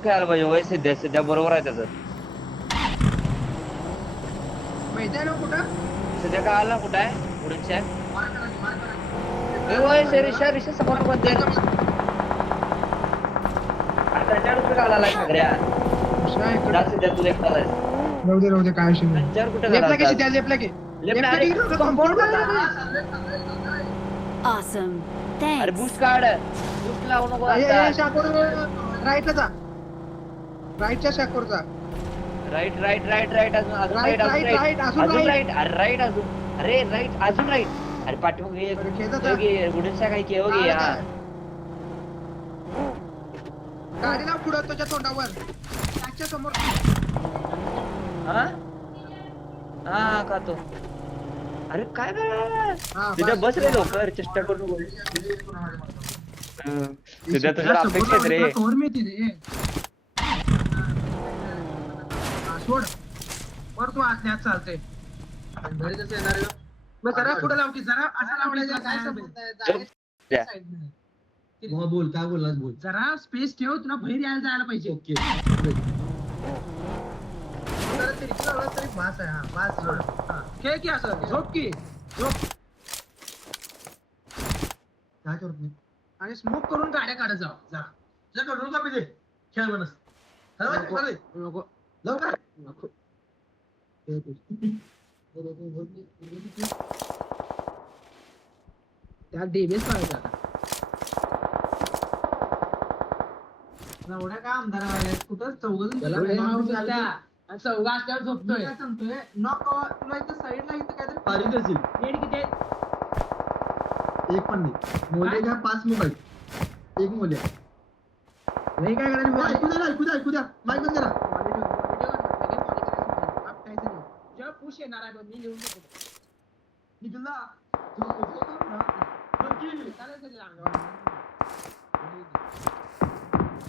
खेळायला पाहिजे वय सध्या सध्या बरोबर आहे त्याचं माहिती आहे ना कुठं सध्या काय आला कुठं आहे पुढे वय रिक्षा रिक्षा समोर मध्ये रुपये घालायला खागऱ्या जास्त सध्या तुला एकटा राहू दे काय विषय नाही चार कुठे लेफ्टला घे त्या लेफ्टला घे कंपाऊंड Awesome. अरे Thanks. बूस्ट काढ बूस्ट लावू नको आता शाकोर राईटला जा राईटच्या शाकोर जा राईट राईट राईट राईट अजून अजून Right, राईट अजून right, राईट right, अजून अजून right. राईट अरे राईट अजून अरे राईट अजून राईट अरे पाठीमाग अरे खेळता का? गुडीच्या काही केव घे हा गाडीला पुढं तुझ्या तोंडावर त्याच्या समोर हा हा खातो अरे काय हा, तुझ्या बस. बस रे लवकर चेष्टा करू नको तुझ्या तुझ्या अपेक्षा आहेत रे कवर मिळते रे हा, सोड वर तू आतल्या आत चालते घरी कसं येणार आहे? मग जरा पुढे लाव की जरा असं लावलं काय द्या. बोल काय बोललास बोल जरा स्पेस ठेव तुला बाहेर यायला जायला पाहिजे ओके खेळ की असं झोप की झोप काय करत नाही आणि स्मोक करून गाड्या काढत जाव जरा तुझ्या कंट्रोल का पाहिजे खेळ बनस नको लवकर नको त्या डेबेस पाहिजे आता एवढ्या काय आमदार कुठं चौघा असल्यावर झोपतोय सांगतोय नॉक तुला इथं साईडला इथं काहीतरी पारित असेल नेट किती आहे? एक पण नाही मोले घ्या 5 मोबाईल एक मोले नाही काय करायचं ऐकू द्या माईक बंद करा जेव्हा पुश येणार आहे बघ, मी लिहून देतो निखिल दा चालेल सगळं अंगावर.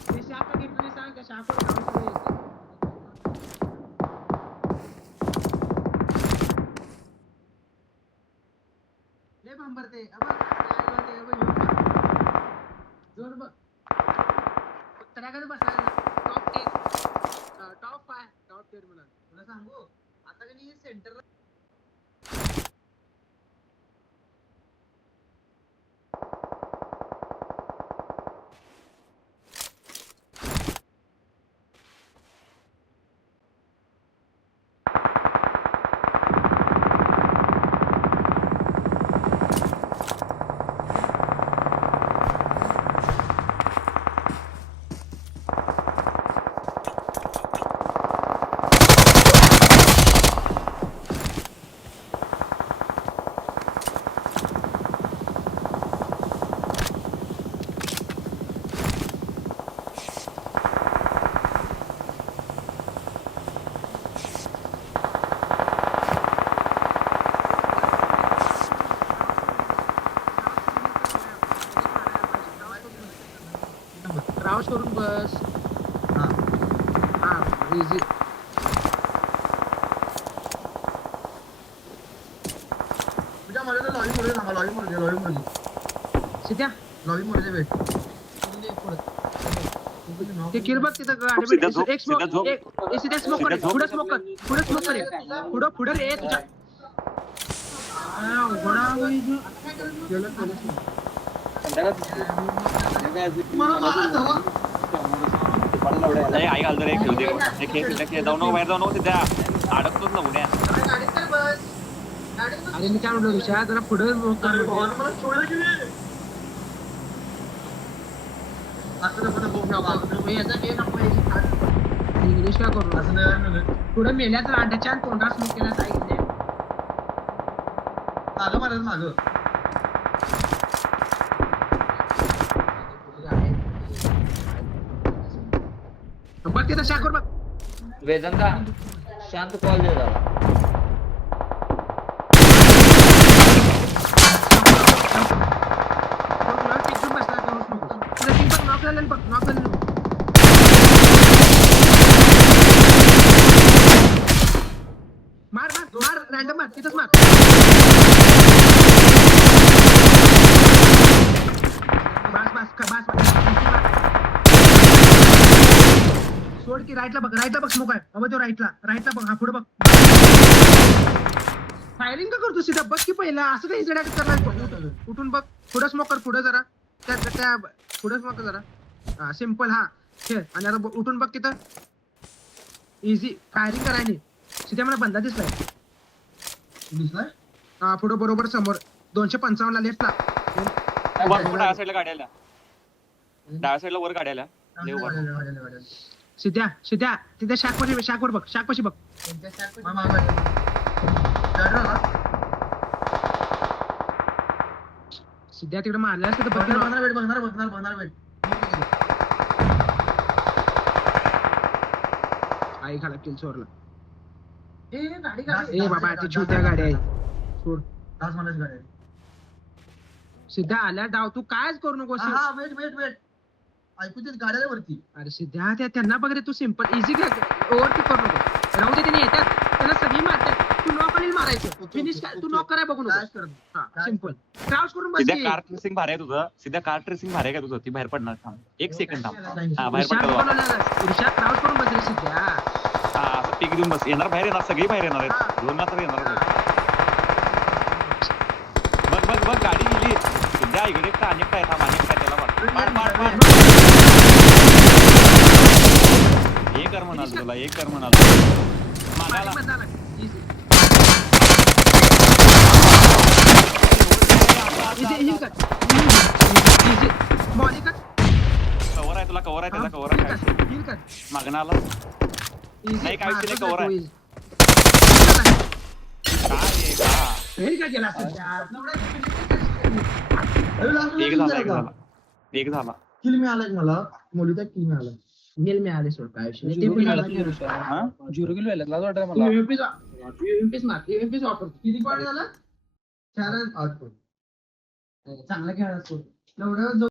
ते शाप घेतलं नाही सांग त्या शापवर धावून पुढे येतं. लय भांबरते जोर बघ तडाखाच बसायला टॉप 10 टॉप 5 टॉप 10 म्हणा तुला सांगू आता कधी सेंटर क्राउच करून बस हा हा इझी तुझ्या मला तर लॉबी मोडे सांगा लॉबी मोडे सिद्ध्या लॉबी मोडे भेट ते किल बघ तिथं गाडी सिद्ध्या झोप, एक स्मोक सिद्ध्या झोप. एक सिद्ध्या स्मोक कर सिद्ध्या झोप. पुढे स्मोक कर पुढे स्मोक कर पुढे रे तुझ्या घोडा नाही आई घालतो रे खेळू दे खेळ जाऊ नको बाहेर जाऊ नको तिथे अडकतोच ना उड्या अरे मी काय म्हणतो विषय जरा पुढे स्मोक कर मला सोडलं की रे असं इंग्लिश काय करू नाही पुढे मेल्याच अंड्याच्या तोंडात स्मोक केला काय मागं मारत मागं बघ तिथं शाकोर बघ वेदांता शांत कॉल दे जरा मार मार मार रॅन्डम मार तिथंच मार बस बस बस सोड की राईटला बघ स्मोक आहे बाबा तो राईटला बघ हा पुढे बघ फायरिंग का करतो सीधा बघ की पहिला असं काही जडा करणार उठून बघ पुढे स्मोक कर पुढे जरा त्या पुढे स्मोक कर जरा सिंपल हा खेळ आणि आता उठून बघ तिथं इझी फायरिंग करायला सीधा मला बंदा दिसलाय हा पुढे बरोबर समोर 255 ला लेफ्टला डाव्या साईडला गाडी आल्या डाव्या साईडला वर गाडी आल्या लय वर. सीध्या तिथे शाकवर बघ शाकपाशी बघ सीध्या तिकडे मारल्या असतं तर बघ आई खाला किल चोरला ए बाबा ती छोट्या गाडी आहे सोड सिद्धा आल्या डाव तू कायच करू नको वेट ऐकू दे गाड्या वरती अरे सिद्धा त्यांना बघ रे तू सिंपल इझी ओव्हरकिक करू नको राहू दे त्यांनी येतात त्यांना सगळी मारतात तू नॉक आणि मारायचं फिनिश तू नॉक कराय बघू नको सिंपल क्राउच करून बस सिध्या कार ट्रेसिंग भारी आहे तुझं सिध्या कार ट्रेसिंग भारी आहे का तुझं ती बाहेर पडणार थांब 1 सेकंड थांब हा बाहेर पडतो ऋषा क्राउच करून बस रे सिद्ध्या हा असं पीक देऊन बस येणार बाहेर येणार सगळी बाहेर येणार आहेत दोन मात्र येणार बघ गाडी गेली सिध्या इकडे का अनेक काय थांब अनेक काय त्याला मार हे कर म्हणाल तुला हे कर म्हणाल मागायला कवर आहे तुला कवर आहे त्याचा कवर आहे मागणाला नाही काय विषय नाही कवर आहे एक झाला किल मिळालाय मला मुलीचा किल मिळाला मेल मिळाले सोड काय विषय किती पॉईंट झाला 4 8 चांगला खेळला सोड एवढं